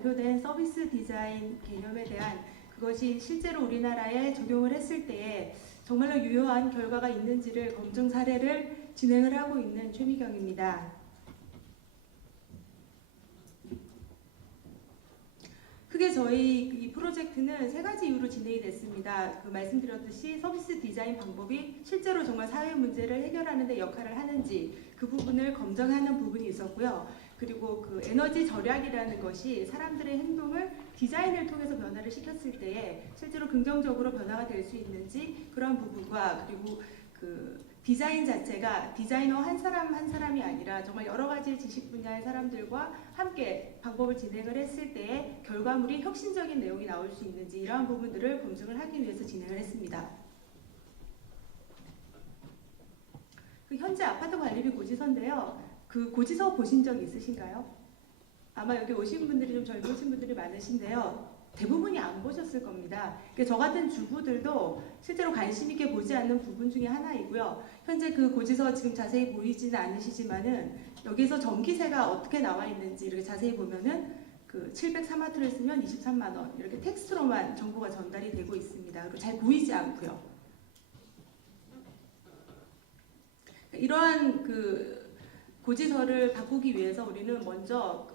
발표된 서비스 디자인 개념에 대한 그것이 실제로 우리나라에 적용을 했을 때에 정말로 유효한 결과가 있는지를 검증 사례를 진행을 하고 있는 최미경입니다. 크게 저희 이 프로젝트는 세 가지 이유로 진행이 됐습니다. 말씀드렸듯이 서비스 디자인 방법이 실제로 정말 사회 문제를 해결하는 데 역할을 하는지 그 부분을 검증하는 부분이 있었고요. 그리고 그 에너지 절약이라는 것이 사람들의 행동을 디자인을 통해서 변화를 시켰을 때에 실제로 긍정적으로 변화가 될 수 있는지 그런 부분과 그리고 그 디자인 자체가 디자이너 한 사람 한 사람이 아니라 정말 여러 가지 지식 분야의 사람들과 함께 방법을 진행을 했을 때에 결과물이 혁신적인 내용이 나올 수 있는지 이러한 부분들을 검증을 하기 위해서 진행을 했습니다. 그 현재 아파트 관리비 고지서인데요. 그 고지서 보신 적 있으신가요? 아마 여기 오신 분들이 좀 젊으신 분들이 많으신데요. 대부분이 안 보셨을 겁니다. 저 같은 주부들도 실제로 관심 있게 보지 않는 부분 중에 하나이고요. 현재 그 고지서 지금 자세히 보이지는 않으시지만은 여기서 전기세가 어떻게 나와 있는지 이렇게 자세히 보면은 그 703와트를 쓰면 23만 원 이렇게 텍스트로만 정보가 전달이 되고 있습니다. 그리고 잘 보이지 않고요. 이러한 그 고지서를 바꾸기 위해서 우리는 먼저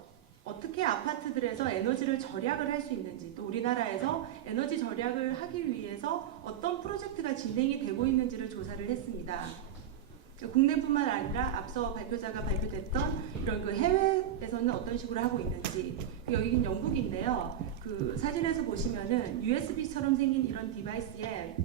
어떻게 아파트들에서 에너지를 절약을 할 수 있는지 또 우리나라에서 에너지 절약을 하기 위해서 어떤 프로젝트가 진행이 되고 있는지를 조사를 했습니다. 국내뿐만 아니라 앞서 발표자가 발표됐던 이런 그 해외에서는 어떤 식으로 하고 있는지 여기는 영국인데요. 그 사진에서 보시면은 USB처럼 생긴 이런 디바이스에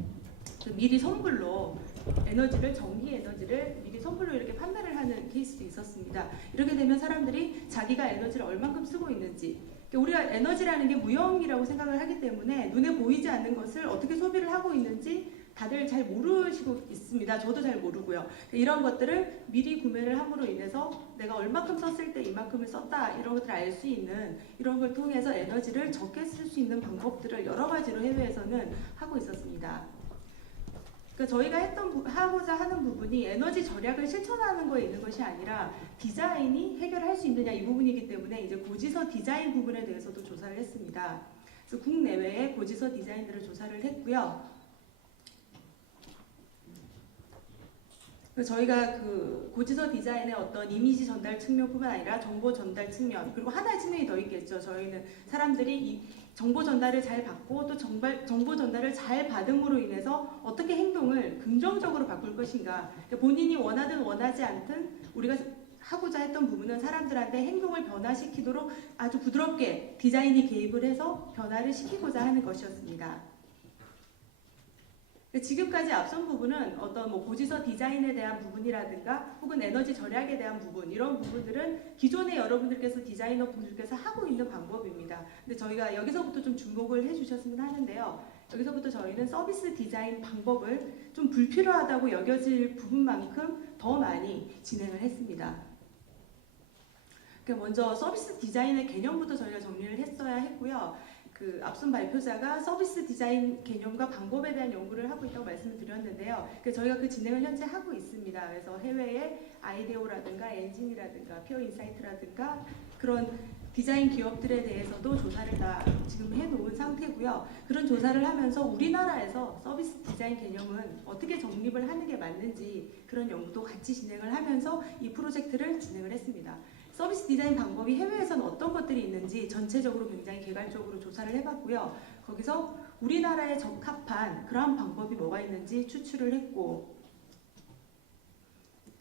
그 미리 선불로 에너지를 전기 에너지를 미리 선불로 이렇게 판매를 하는 케이스도 있었습니다. 이렇게 되면 사람들이 자기가 에너지를 얼만큼 쓰고 있는지 우리가 에너지라는 게 무형이라고 생각을 하기 때문에 눈에 보이지 않는 것을 어떻게 소비를 하고 있는지 다들 잘 모르시고 있습니다. 저도 잘 모르고요. 이런 것들을 미리 구매를 함으로 인해서 내가 얼마큼 썼을 때 이만큼을 썼다 이런 것들을 알 수 있는 이런 걸 통해서 에너지를 적게 쓸 수 있는 방법들을 여러 가지로 해외에서는 하고 있었습니다. 저희가 하고자 하는 부분이 에너지 절약을 실천하는 거에 있는 것이 아니라 디자인이 해결할 수 있느냐 이 부분이기 때문에 이제 고지서 디자인 부분에 대해서도 조사를 했습니다. 그래서 국내외의 고지서 디자인들을 조사를 했고요. 저희가 그 고지서 디자인의 어떤 이미지 전달 측면뿐만 아니라 정보 전달 측면 그리고 하나의 측면이 더 있겠죠. 저희는 사람들이 이 정보 전달을 잘 받고 또 정보 전달을 잘 받음으로 인해서 어떻게 행동을 긍정적으로 바꿀 것인가. 본인이 원하든 원하지 않든 우리가 하고자 했던 부분은 사람들한테 행동을 변화시키도록 아주 부드럽게 디자인이 개입을 해서 변화를 시키고자 하는 것이었습니다. 지금까지 앞선 부분은 어떤 고지서 디자인에 대한 부분이라든가 혹은 에너지 절약에 대한 부분 이런 부분들은 기존에 여러분들께서 디자이너 분들께서 하고 있는 방법입니다. 근데 저희가 여기서부터 좀 주목을 해주셨으면 하는데요. 여기서부터 저희는 서비스 디자인 방법을 좀 불필요하다고 여겨질 부분만큼 더 많이 진행을 했습니다. 먼저 서비스 디자인의 개념부터 저희가 정리를 했어야 했고요. 그 앞선 발표자가 서비스 디자인 개념과 방법에 대한 연구를 하고 있다고 말씀을 드렸는데요. 저희가 그 진행을 현재 하고 있습니다. 그래서 해외의 아이데오라든가 엔진이라든가 피어 인사이트라든가 그런 디자인 기업들에 대해서도 조사를 다 지금 해놓은 상태고요. 그런 조사를 하면서 우리나라에서 서비스 디자인 개념은 어떻게 정립을 하는 게 맞는지 그런 연구도 같이 진행을 하면서 이 프로젝트를 진행을 했습니다. 서비스 디자인 방법이 해외에서는 어떤 것들이 있는지 전체적으로 굉장히 개괄적으로 조사를 해봤고요. 거기서 우리나라에 적합한 그러한 방법이 뭐가 있는지 추출을 했고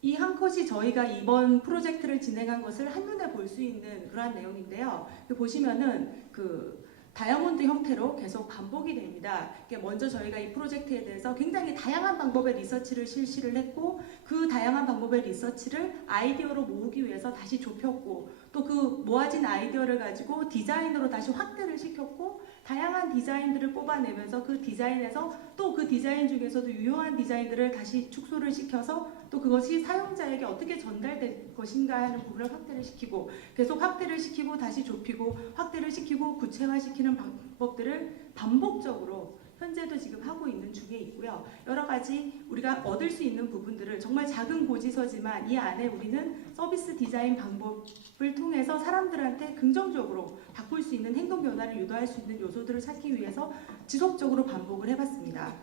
이 한 컷이 저희가 이번 프로젝트를 진행한 것을 한눈에 볼 수 있는 그러한 내용인데요. 보시면은 그 다이아몬드 형태로 계속 반복이 됩니다. 먼저 저희가 이 프로젝트에 대해서 굉장히 다양한 방법의 리서치를 실시를 했고 그 다양한 방법의 리서치를 아이디어로 모으기 위해서 다시 좁혔고 또 그 모아진 아이디어를 가지고 디자인으로 다시 확대를 시켰고 다양한 디자인들을 뽑아내면서 그 디자인에서 또 그 디자인 중에서도 유효한 디자인들을 다시 축소를 시켜서 또 그것이 사용자에게 어떻게 전달될 것인가 하는 부분을 확대를 시키고 계속 확대를 시키고 다시 좁히고 확대를 시키고 구체화시키는 방법들을 반복적으로 현재도 지금 하고 있는 중에 있고요. 여러 가지 우리가 얻을 수 있는 부분들을 정말 작은 고지서지만 이 안에 우리는 서비스 디자인 방법을 통해서 사람들한테 긍정적으로 바꿀 수 있는 행동 변화를 유도할 수 있는 요소들을 찾기 위해서 지속적으로 반복을 해봤습니다.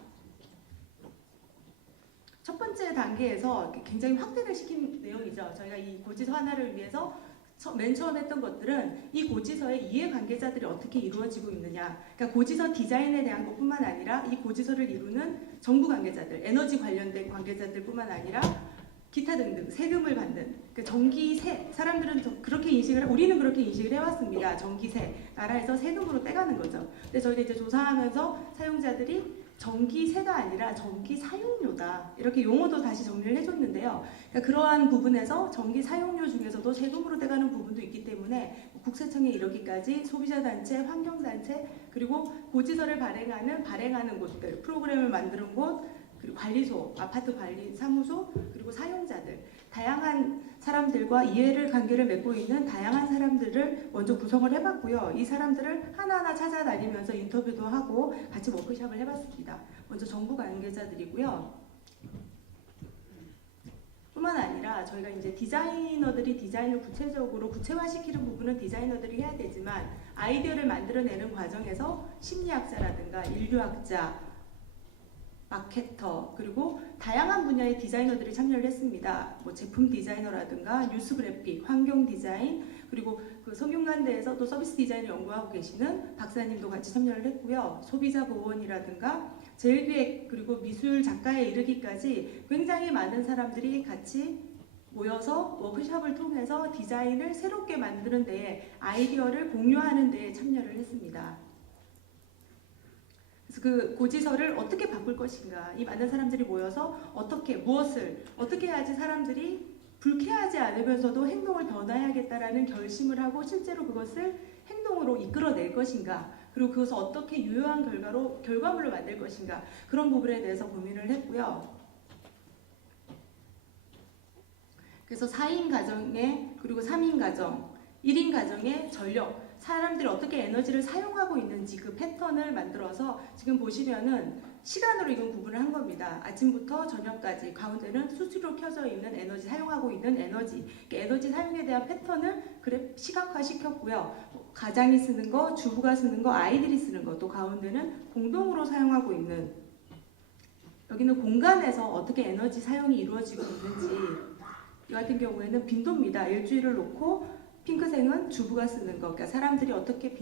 첫 번째 단계에서 굉장히 확대를 시킨 내용이죠. 저희가 이 고지서 하나를 위해서 맨 처음 했던 것들은 이 고지서의 이해관계자들이 어떻게 이루어지고 있느냐. 그러니까 고지서 디자인에 대한 것뿐만 아니라 이 고지서를 이루는 정부 관계자들, 에너지 관련된 관계자들뿐만 아니라 기타 등등 세금을 받는 그러니까 전기세 사람들은 그렇게 우리는 그렇게 인식을 해왔습니다. 전기세 나라에서 세금으로 떼가는 거죠. 근데 저희가 이제 조사하면서 사용자들이 전기세가 아니라 전기 사용료다 이렇게 용어도 다시 정리를 해줬는데요. 그러니까 그러한 부분에서 전기 사용료 중에서도 세금으로 떼가는 부분도 있기 때문에 국세청에 이르기까지 소비자단체, 환경단체 그리고 고지서를 발행하는 곳들, 프로그램을 만드는 곳 그리고 관리소, 아파트 관리 사무소 그리고 사용자들 다양한 사람들과 이해를 관계를 맺고 있는 다양한 사람들을 먼저 구성을 해봤고요. 이 사람들을 하나하나 찾아다니면서 인터뷰도 하고 같이 워크숍을 해봤습니다. 먼저 정부 관계자들이고요. 뿐만 아니라 저희가 이제 디자이너들이 디자인을 구체적으로 구체화시키는 부분은 디자이너들이 해야 되지만 아이디어를 만들어내는 과정에서 심리학자라든가 인류학자 마케터 그리고 다양한 분야의 디자이너들이 참여를 했습니다. 뭐 제품 디자이너라든가 뉴스 그래픽, 환경 디자인 그리고 그 성균관대에서 또 서비스 디자인을 연구하고 계시는 박사님도 같이 참여를 했고요. 소비자 보건이라든가 제일기획 그리고 미술 작가에 이르기까지 굉장히 많은 사람들이 같이 모여서 워크숍을 통해서 디자인을 새롭게 만드는 데에 아이디어를 공유하는 데에 참여를 했습니다. 그 고지서를 어떻게 바꿀 것인가 이 많은 사람들이 모여서 무엇을 어떻게 해야지 사람들이 불쾌하지 않으면서도 행동을 변화해야겠다라는 결심을 하고 실제로 그것을 행동으로 이끌어낼 것인가 그리고 그것을 어떻게 유효한 결과물로 만들 것인가 그런 부분에 대해서 고민을 했고요. 그래서 4인 가정에 그리고 3인 가정, 1인 가정의 전력 사람들이 어떻게 에너지를 사용하고 있는지 그 패턴을 만들어서 지금 보시면은 시간으로 이건 구분을 한 겁니다. 아침부터 저녁까지 가운데는 수시로 켜져 있는 에너지 사용하고 있는 에너지 사용에 대한 패턴을 시각화 시켰고요. 가장이 쓰는 거, 주부가 쓰는 거, 아이들이 쓰는 거, 또 가운데는 공동으로 사용하고 있는 여기는 공간에서 어떻게 에너지 사용이 이루어지고 있는지 이 같은 경우에는 빈도입니다. 일주일을 놓고 핑크색은 주부가 쓰는 거, 그러니까 사람들이 어떻게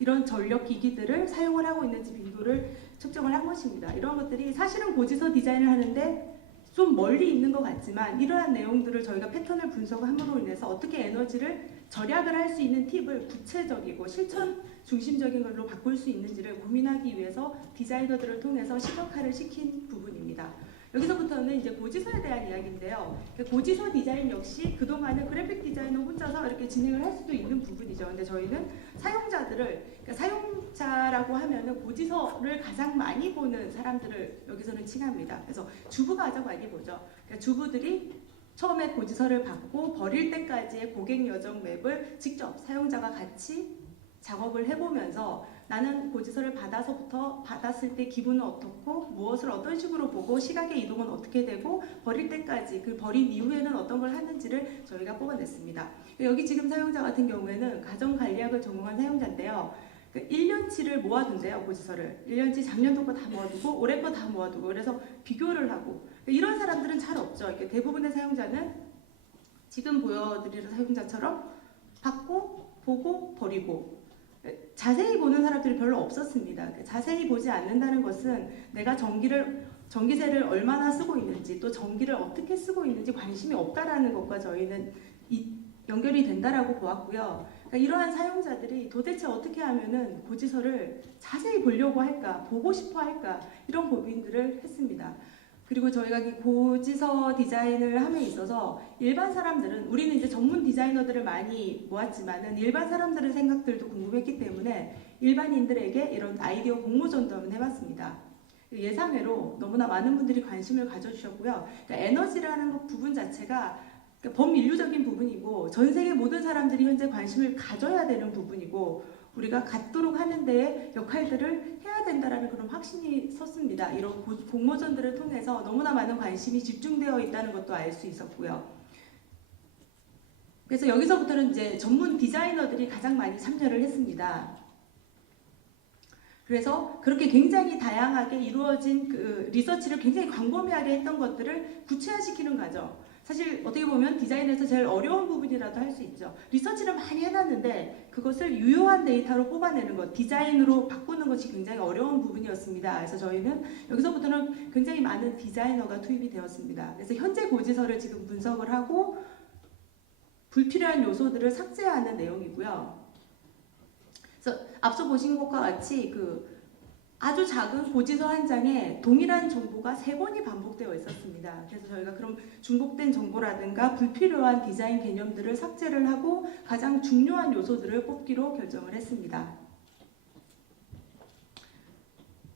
이런 전력 기기들을 사용을 하고 있는지 빈도를 측정을 한 것입니다. 이런 것들이 사실은 고지서 디자인을 하는데 좀 멀리 있는 것 같지만 이러한 내용들을 저희가 패턴을 분석함으로 인해서 어떻게 에너지를 절약을 할 수 있는 팁을 구체적이고 실천 중심적인 걸로 바꿀 수 있는지를 고민하기 위해서 디자이너들을 통해서 시각화를 시킨 부분입니다. 여기서부터는 이제 고지서에 대한 이야기인데요. 고지서 디자인 역시 그동안은 그래픽 디자이너 혼자서 이렇게 진행을 할 수도 있는 부분이죠. 근데 저희는 그러니까 사용자라고 하면은 고지서를 가장 많이 보는 사람들을 여기서는 칭합니다. 그래서 주부가 가장 많이 보죠. 그러니까 주부들이 처음에 고지서를 받고 버릴 때까지의 고객 여정 맵을 직접 사용자가 같이 작업을 해보면서 나는 고지서를 받았을 때 기분은 어떻고 무엇을 어떤 식으로 보고 시각의 이동은 어떻게 되고 버릴 때까지 그 버린 이후에는 어떤 걸 하는지를 저희가 뽑아냈습니다. 여기 지금 사용자 같은 경우에는 가정관리학을 전공한 사용자인데요. 1년치를 모아둔대요. 고지서를 1년치 작년도 거 다 모아두고 올해 거 다 모아두고 그래서 비교를 하고 이런 사람들은 잘 없죠. 이렇게 대부분의 사용자는 지금 보여드리는 사용자처럼 받고 보고 버리고 자세히 보는 사람들이 별로 없었습니다. 자세히 보지 않는다는 것은 내가 전기세를 얼마나 쓰고 있는지 또 전기를 어떻게 쓰고 있는지 관심이 없다라는 것과 저희는 연결이 된다라고 보았고요. 그러니까 이러한 사용자들이 도대체 어떻게 하면은 고지서를 자세히 보려고 할까, 보고 싶어 할까 이런 고민들을 했습니다. 그리고 저희가 고지서 디자인을 함에 있어서 일반 사람들은 우리는 이제 전문 디자이너들을 많이 모았지만은 일반 사람들의 생각들도 궁금했기 때문에 일반인들에게 이런 아이디어 공모전도 한번 해봤습니다. 예상외로 너무나 많은 분들이 관심을 가져주셨고요. 그러니까 에너지라는 것 부분 자체가 범인류적인 부분이고 전 세계 모든 사람들이 현재 관심을 가져야 되는 부분이고 우리가 갖도록 하는 데에 역할들을 해야 된다는 된다는 그런 확신이 섰습니다. 이런 공모전들을 통해서 너무나 많은 관심이 집중되어 있다는 것도 알 수 있었고요. 그래서 여기서부터는 이제 전문 디자이너들이 가장 많이 참여를 했습니다. 그래서 그렇게 굉장히 다양하게 이루어진 그 리서치를 굉장히 광범위하게 했던 것들을 구체화시키는 과정. 사실 어떻게 보면 디자인에서 제일 어려운 부분이라도 할 수 있죠. 리서치를 많이 해놨는데 그것을 유효한 데이터로 뽑아내는 것, 디자인으로 바꾸는 것이 굉장히 어려운 부분이었습니다. 그래서 저희는 여기서부터는 굉장히 많은 디자이너가 투입이 되었습니다. 그래서 현재 고지서를 지금 분석을 하고 불필요한 요소들을 삭제하는 내용이고요. 그래서 앞서 보신 것과 같이 그 아주 작은 고지서 한 장에 동일한 정보가 3번이 반복되어 있었습니다. 그래서 저희가 그럼 중복된 정보라든가 불필요한 디자인 개념들을 삭제를 하고 가장 중요한 요소들을 뽑기로 결정을 했습니다.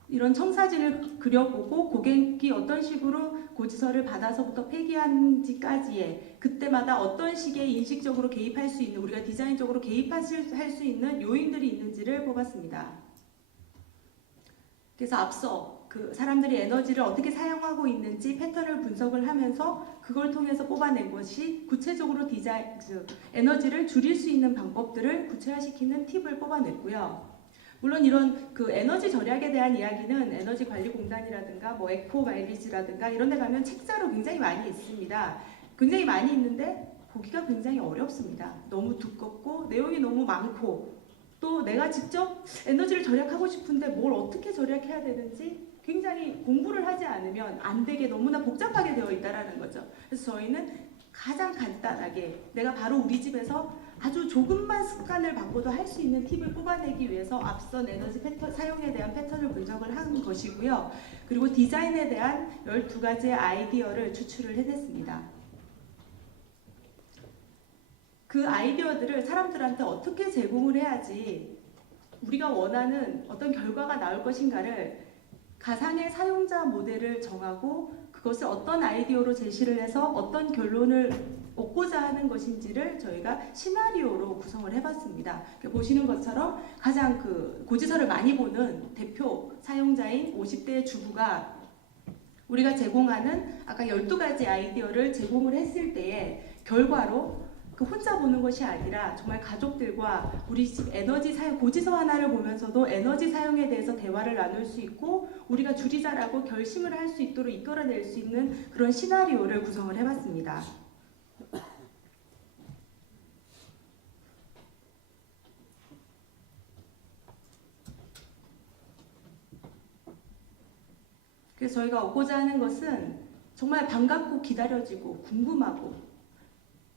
이런 청사진을 그려보고 고객이 어떤 식으로 고지서를 받아서부터 폐기한지까지의 그때마다 어떤 식의 인식적으로 개입할 수 있는, 우리가 디자인적으로 개입할 수 있는 요인들이 있는지를 뽑았습니다. 그래서 앞서 그 사람들이 에너지를 어떻게 사용하고 있는지 패턴을 분석을 하면서 그걸 통해서 뽑아낸 것이 구체적으로 에너지를 줄일 수 있는 방법들을 구체화시키는 팁을 뽑아냈고요. 물론 이런 그 에너지 절약에 대한 이야기는 에너지관리공단이라든가 뭐 에코마일리지라든가 이런 데 가면 책자로 굉장히 많이 있습니다. 굉장히 많이 있는데 보기가 굉장히 어렵습니다. 너무 두껍고 내용이 너무 많고 또 내가 직접 에너지를 절약하고 싶은데 뭘 어떻게 절약해야 되는지 굉장히 공부를 하지 않으면 안 되게 너무나 복잡하게 되어 있다는 거죠. 그래서 저희는 가장 간단하게 내가 바로 우리 집에서 아주 조금만 습관을 바꿔도 할 수 있는 팁을 뽑아내기 위해서 앞선 에너지 패턴, 사용에 대한 패턴을 분석을 한 것이고요. 그리고 디자인에 대한 12가지의 아이디어를 추출을 해냈습니다. 그 아이디어들을 사람들한테 어떻게 제공을 해야지 우리가 원하는 어떤 결과가 나올 것인가를 가상의 사용자 모델을 정하고 그것을 어떤 아이디어로 제시를 해서 어떤 결론을 얻고자 하는 것인지를 저희가 시나리오로 구성을 해봤습니다. 보시는 것처럼 가장 그 고지서를 많이 보는 대표 사용자인 50대 주부가 우리가 제공하는 아까 12가지 아이디어를 제공을 했을 때에 결과로 그 혼자 보는 것이 아니라 정말 가족들과 우리 집 에너지 사용, 고지서 하나를 보면서도 에너지 사용에 대해서 대화를 나눌 수 있고 우리가 줄이자라고 결심을 할 수 있도록 이끌어낼 수 있는 그런 시나리오를 구성을 해봤습니다. 그래서 저희가 얻고자 하는 것은 정말 반갑고 기다려지고 궁금하고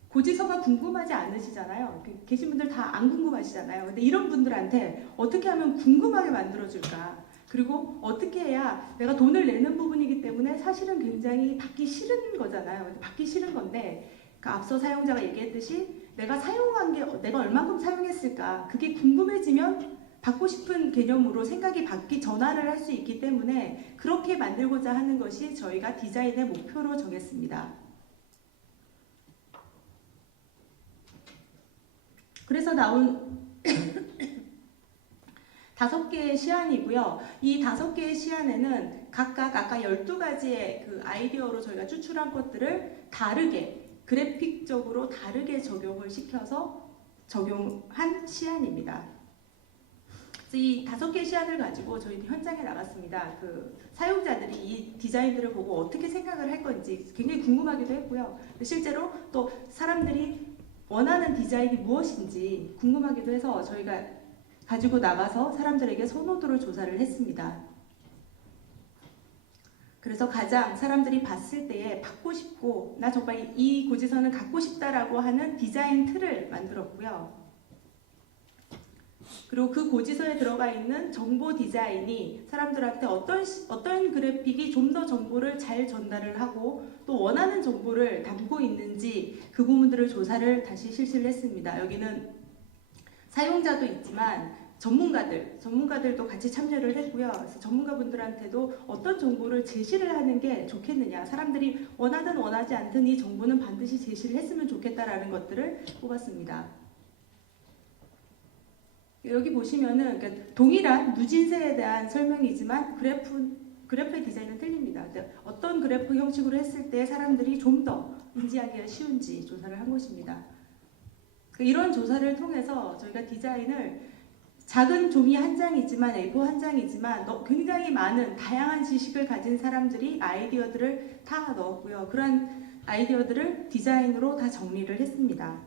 고지서가 궁금하지 않으시잖아요. 계신 분들 다 안 궁금하시잖아요. 근데 이런 분들한테 어떻게 하면 궁금하게 만들어줄까? 그리고 어떻게 해야 내가 돈을 내는 부분이기 때문에 사실은 굉장히 받기 싫은 거잖아요. 받기 싫은 건데 그 앞서 사용자가 얘기했듯이 내가 사용한 게 내가 얼마큼 사용했을까? 그게 궁금해지면 받고 싶은 개념으로 생각이 전환을 할 수 있기 때문에 그렇게 만들고자 하는 것이 저희가 디자인의 목표로 정했습니다. 그래서 나온 5개의 시안이고요. 이 5개의 시안에는 각각 아까 12가지의 그 아이디어로 저희가 추출한 것들을 다르게 그래픽적으로 다르게 적용을 시켜서 적용한 시안입니다. 이 5개의 시안을 가지고 저희는 현장에 나갔습니다. 그 사용자들이 이 디자인들을 보고 어떻게 생각을 할 건지 굉장히 궁금하기도 했고요. 실제로 또 사람들이 원하는 디자인이 무엇인지 궁금하기도 해서 저희가 가지고 나가서 사람들에게 선호도를 조사를 했습니다. 그래서 가장 사람들이 봤을 때에 받고 싶고 나 정말 이 고지서는 갖고 싶다라고 하는 디자인 틀을 만들었고요. 그리고 그 고지서에 들어가 있는 정보 디자인이 사람들한테 어떤 그래픽이 좀 더 정보를 잘 전달을 하고 또 원하는 정보를 담고 있는지 그 부분들을 조사를 다시 실시를 했습니다. 여기는 사용자도 있지만 전문가들도 같이 참여를 했고요. 그래서 전문가분들한테도 어떤 정보를 제시를 하는 게 좋겠느냐, 사람들이 원하든 원하지 않든 이 정보는 반드시 제시를 했으면 좋겠다라는 것들을 뽑았습니다. 여기 보시면은 그러니까 동일한 누진세에 대한 설명이지만 그래프의 디자인은 틀립니다. 어떤 그래프 형식으로 했을 때 사람들이 좀 더 인지하기가 쉬운지 조사를 한 것입니다. 이런 조사를 통해서 저희가 디자인을 작은 종이 한 장이지만 A4 한 장이지만 굉장히 많은 다양한 지식을 가진 사람들이 아이디어들을 다 넣었고요. 그런 아이디어들을 디자인으로 다 정리를 했습니다.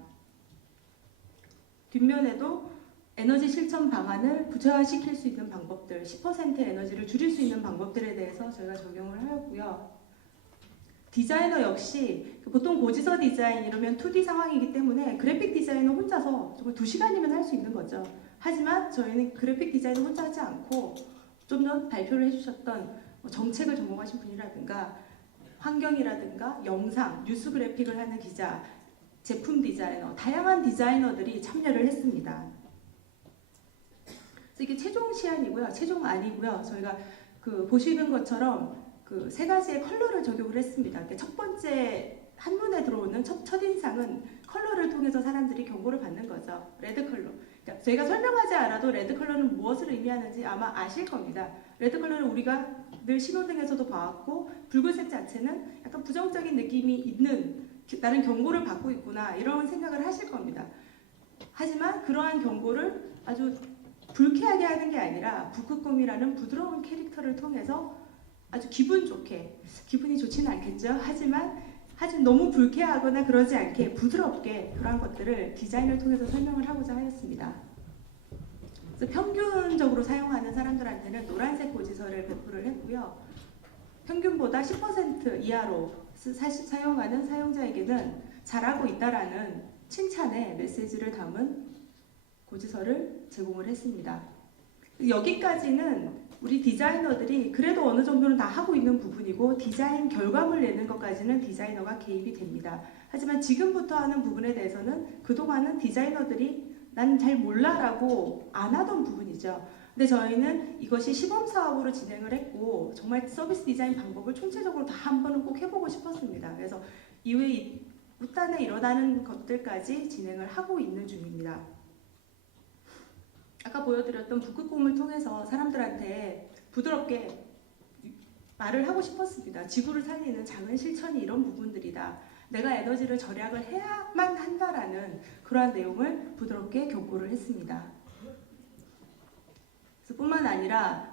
뒷면에도 에너지 실천 방안을 구체화시킬 수 있는 방법들, 10% 에너지를 줄일 수 있는 방법들에 대해서 저희가 적용을 하였고요. 디자이너 역시 보통 고지서 디자인 이러면 2D 상황이기 때문에 그래픽 디자인은 혼자서 정말 2시간이면 할 수 있는 거죠. 하지만 저희는 그래픽 디자인을 혼자 하지 않고 좀 전 발표를 해주셨던 정책을 전공하신 분이라든가 환경이라든가 영상, 뉴스 그래픽을 하는 기자, 제품 디자이너, 다양한 디자이너들이 참여를 했습니다. 이게 최종 시안이고요. 최종 아니고요. 저희가 보시는 것처럼 세 가지의 컬러를 적용을 했습니다. 첫 번째 한눈에 들어오는 첫인상은 컬러를 통해서 사람들이 경고를 받는 거죠. 레드 컬러. 그러니까 저희가 설명하지 않아도 레드 컬러는 무엇을 의미하는지 아마 아실 겁니다. 레드 컬러는 우리가 늘 신호등에서도 봐왔고 붉은색 자체는 약간 부정적인 느낌이 있는 나는 경고를 받고 있구나 이런 생각을 하실 겁니다. 하지만 그러한 경고를 아주 불쾌하게 하는 게 아니라 북극곰이라는 부드러운 캐릭터를 통해서 아주 기분 좋게, 기분이 좋지는 않겠죠. 하지만 너무 불쾌하거나 그러지 않게 부드럽게 그러한 것들을 디자인을 통해서 설명을 하고자 하였습니다. 그래서 평균적으로 사용하는 사람들한테는 노란색 고지서를 배포를 했고요. 평균보다 10% 이하로 사용하는 사용자에게는 잘하고 있다라는 칭찬의 메시지를 담은 고지서를 제공을 했습니다. 여기까지는 우리 디자이너들이 그래도 어느 정도는 다 하고 있는 부분이고 디자인 결과물 내는 것까지는 디자이너가 개입이 됩니다. 하지만 지금부터 하는 부분에 대해서는 그동안은 디자이너들이 난 잘 몰라라고 안 하던 부분이죠. 근데 저희는 이것이 시범사업으로 진행을 했고 정말 서비스 디자인 방법을 총체적으로 다 한 번은 꼭 해보고 싶었습니다. 그래서 이후에 후단에 일어나는 것들까지 진행을 하고 있는 중입니다. 아까 보여드렸던 북극곰을 통해서 사람들한테 부드럽게 말을 하고 싶었습니다. 지구를 살리는 작은 실천이 이런 부분들이다. 내가 에너지를 절약을 해야만 한다라는 그러한 내용을 부드럽게 경고를 했습니다. 뿐만 아니라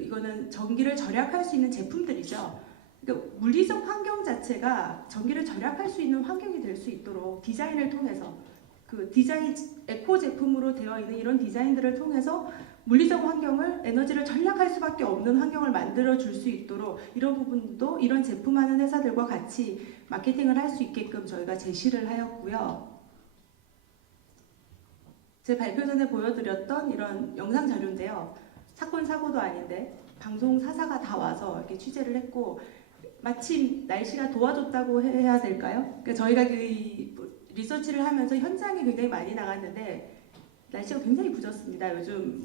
이거는 전기를 절약할 수 있는 제품들이죠. 그러니까 물리적 환경 자체가 전기를 절약할 수 있는 환경이 될 수 있도록 디자인을 통해서 디자인 에코 제품으로 되어 있는 이런 디자인들을 통해서 물리적 환경을 에너지를 절약할 수밖에 없는 환경을 만들어 줄 수 있도록 이런 부분도 이런 제품하는 회사들과 같이 마케팅을 할 수 있게끔 저희가 제시를 하였고요. 제 발표 전에 보여드렸던 이런 영상 자료인데요. 사건 사고도 아닌데 방송 사사가 다 와서 이렇게 취재를 했고 마침 날씨가 도와줬다고 해야 될까요? 그러니까 저희가 리서치를 하면서 현장에 굉장히 많이 나갔는데 날씨가 굉장히 부졌습니다. 요즘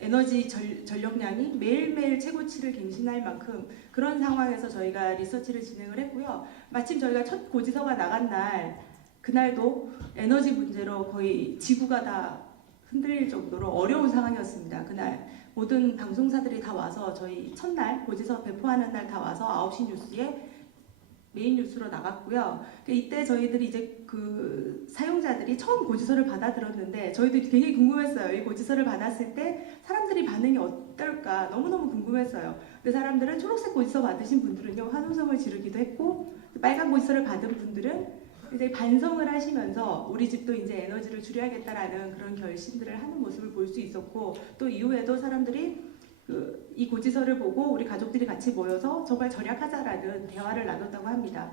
에너지 전력량이 매일매일 최고치를 갱신할 만큼 그런 상황에서 저희가 리서치를 진행을 했고요. 마침 저희가 첫 고지서가 나간 날 그날도 에너지 문제로 거의 지구가 다 흔들릴 정도로 어려운 상황이었습니다. 그날 모든 방송사들이 다 와서 저희 첫날 고지서 배포하는 날 다 와서 9시 뉴스에 메인 뉴스로 나갔고요. 이때 저희들이 이제 사용자들이 처음 고지서를 받아들었는데 저희도 굉장히 궁금했어요. 이 고지서를 받았을 때 사람들이 반응이 어떨까 너무너무 궁금했어요. 근데 사람들은 초록색 고지서 받으신 분들은요 환호성을 지르기도 했고 빨간 고지서를 받은 분들은 이제 반성을 하시면서 우리 집도 이제 에너지를 줄여야겠다라는 그런 결심들을 하는 모습을 볼 수 있었고 또 이후에도 사람들이 이 고지서를 보고 우리 가족들이 같이 모여서 정말 절약하자라는 대화를 나눴다고 합니다.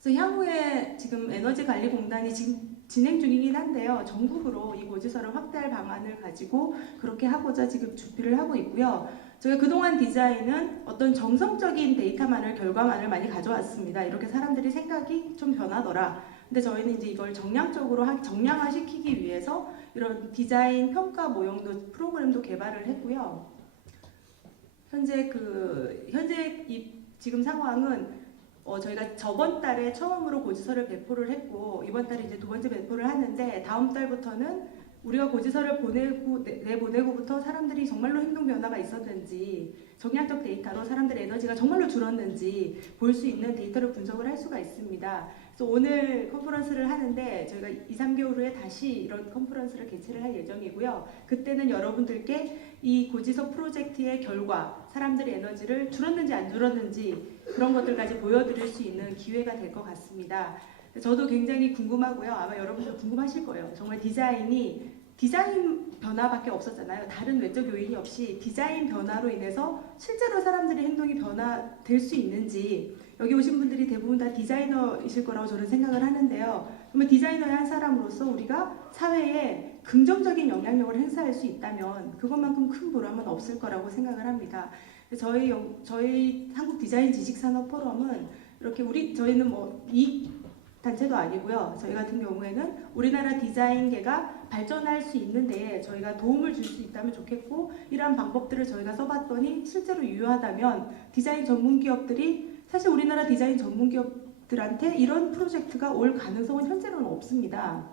그래서 향후에 지금 에너지관리공단이 지금 진행 중이긴 한데요. 전국으로 이 고지서를 확대할 방안을 가지고 그렇게 하고자 지금 준비를 하고 있고요. 저희가 그동안 디자인은 어떤 정성적인 데이터만을 결과만을 많이 가져왔습니다. 이렇게 사람들이 생각이 좀 변하더라. 근데 저희는 이제 이걸 정량화시키기 위해서 이런 디자인 평가 모형도 프로그램도 개발을 했고요. 현재 지금 상황은 저희가 저번 달에 처음으로 고지서를 배포를 했고 이번 달에 이제 두 번째 배포를 하는데 다음 달부터는 우리가 고지서를 내보내고부터 사람들이 정말로 행동 변화가 있었는지 정략적 데이터로 사람들의 에너지가 정말로 줄었는지 볼 수 있는 데이터를 분석을 할 수가 있습니다. 그래서 오늘 컨퍼런스를 하는데 저희가 2, 3개월 후에 다시 이런 컨퍼런스를 개최를 할 예정이고요. 그때는 여러분들께 이 고지서 프로젝트의 결과, 사람들의 에너지를 줄었는지 안 줄었는지 그런 것들까지 보여드릴 수 있는 기회가 될 것 같습니다. 저도 굉장히 궁금하고요. 아마 여러분도 궁금하실 거예요. 정말 디자인 변화밖에 없었잖아요. 다른 외적 요인이 없이 디자인 변화로 인해서 실제로 사람들의 행동이 변화될 수 있는지 여기 오신 분들이 대부분 다 디자이너이실 거라고 저는 생각을 하는데요. 그러면 디자이너의 한 사람으로서 우리가 사회에 긍정적인 영향력을 행사할 수 있다면 그것만큼 큰 보람은 없을 거라고 생각을 합니다. 저희 한국 디자인 지식산업 포럼은 이렇게 저희는 뭐 이익 단체도 아니고요. 저희 같은 경우에는 우리나라 디자인계가 발전할 수 있는데 저희가 도움을 줄 수 있다면 좋겠고 이러한 방법들을 저희가 써봤더니 실제로 유효하다면 디자인 전문 기업들이 사실 우리나라 디자인 전문 기업들한테 이런 프로젝트가 올 가능성은 현재로는 없습니다.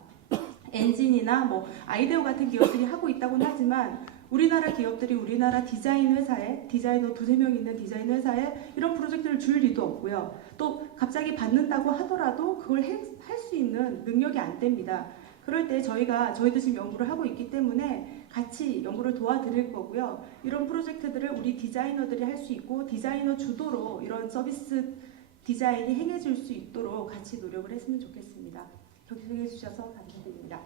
엔진이나 뭐 아이데오 같은 기업들이 하고 있다고는 하지만 우리나라 기업들이 우리나라 디자인 회사에 디자이너 2~3명 있는 디자인 회사에 이런 프로젝트를 줄 리도 없고요. 또 갑자기 받는다고 하더라도 그걸 할 수 있는 능력이 안 됩니다. 그럴 때 저희도 지금 연구를 하고 있기 때문에 같이 연구를 도와드릴 거고요. 이런 프로젝트들을 우리 디자이너들이 할 수 있고 디자이너 주도로 이런 서비스 디자인이 행해질 수 있도록 같이 노력을 했으면 좋겠습니다. 경청해 주셔서 감사드립니다.